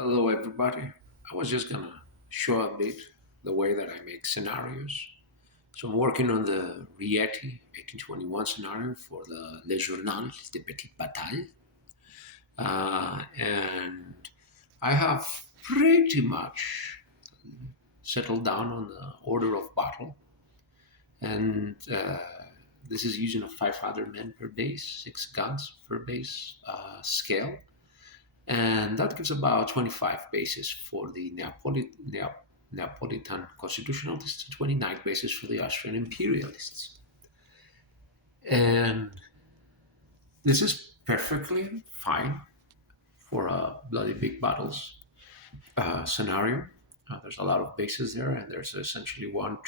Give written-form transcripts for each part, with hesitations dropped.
Hello, everybody. I was just gonna show a bit the way that I make scenarios. So I'm working on the Rieti 1821 scenario for the LJdPB. And I have pretty much settled down on the order of battle. And this is using a 500 men per base, 6 guns per base scale. And that gives about 25 bases for the Neapolitan constitutionalists and 29 bases for the Austrian imperialists. And this is perfectly fine for a bloody big battles scenario. There's a lot of bases there, and there's essentially 10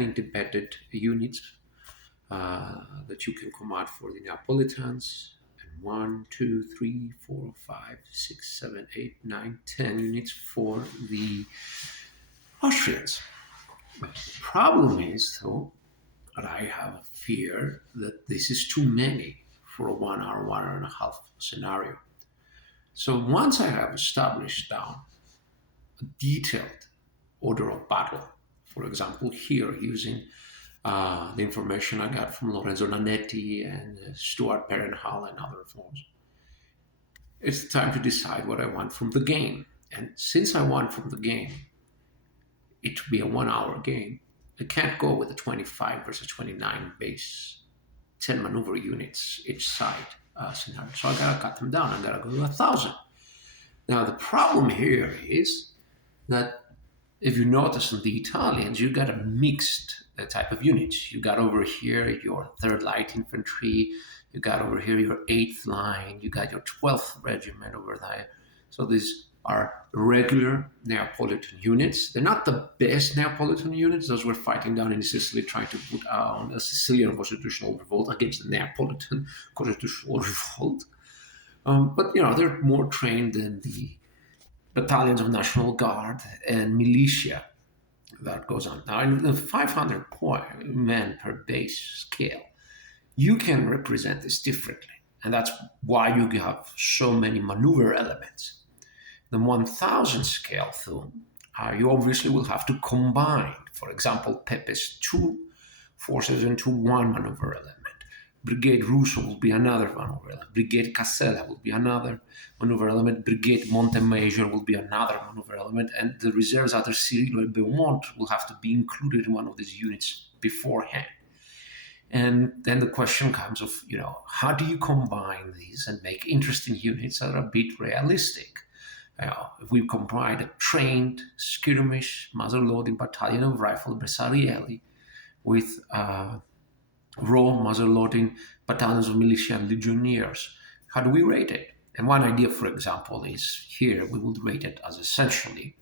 independent units that you can command for the Neapolitans, and 10 units for the Austrians. The problem is, though, that I have a fear that this is too many for a 1 hour, 1 hour and a half scenario. So once I have established down a detailed order of battle, for example, here using the information I got from Lorenzo Nanetti and Stuart Perenhall and other forms, it's time to decide what I want from the game. And since I want from the game it to be a 1 hour game, I can't go with a 25 versus 29 base, 10 maneuver units each side scenario. So I gotta cut them down. I gotta go to 1,000. Now the problem here is that if you notice in the Italians, you got a mixed type of units. You got over here your 3rd Light Infantry, you got over here your 8th Line, you got your 12th Regiment over there. So these are regular Neapolitan units. They're not the best Neapolitan units. Those were fighting down in Sicily, trying to put on a Sicilian constitutional revolt against the Neapolitan constitutional revolt. But they're more trained than the battalions of National Guard and militia that goes on. Now, in the 500 men per base scale, you can represent this differently. And that's why you have so many maneuver elements. The 1,000 scale, though, you obviously will have to combine, for example, Pepe's 2 forces into 1 maneuver element. Brigade Russo will be another maneuver element. Brigade Casella will be another maneuver element. Brigade Montemajor will be another maneuver element. And the reserves under Cirillo and Beaumont will have to be included in one of these units beforehand. And then the question comes of, how do you combine these and make interesting units that are a bit realistic? If we combine a trained skirmish muzzle-loading battalion of rifle Bersaglieri with raw muzzle-loading battalions of militia and legionnaires, how do we rate it? And one idea, for example, is here we would rate it as essentially,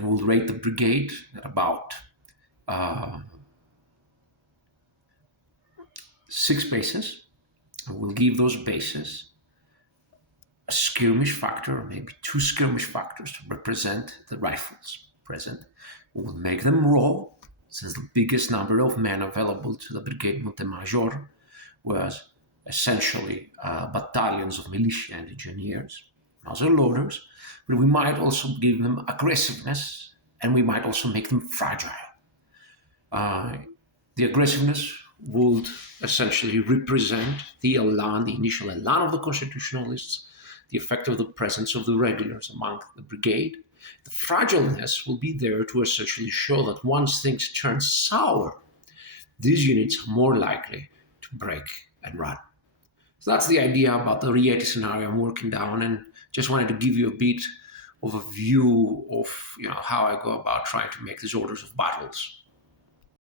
we'll rate the brigade at about 6 bases. We'll give those bases a skirmish factor, or maybe 2 skirmish factors to represent the rifles present. We'll make them raw, since the biggest number of men available to the Brigade Montemajor was essentially battalions of militia and legionnaires, muzzle loaders, but we might also give them aggressiveness, and we might also make them fragile. The aggressiveness would essentially represent the elan, the initial elan of the constitutionalists, the effect of the presence of the regulars among the brigade. The fragileness will be there to essentially show that once things turn sour, these units are more likely to break and run. So that's the idea about the Rieti scenario I'm working down, and just wanted to give you a bit of a view of how I go about trying to make these orders of battles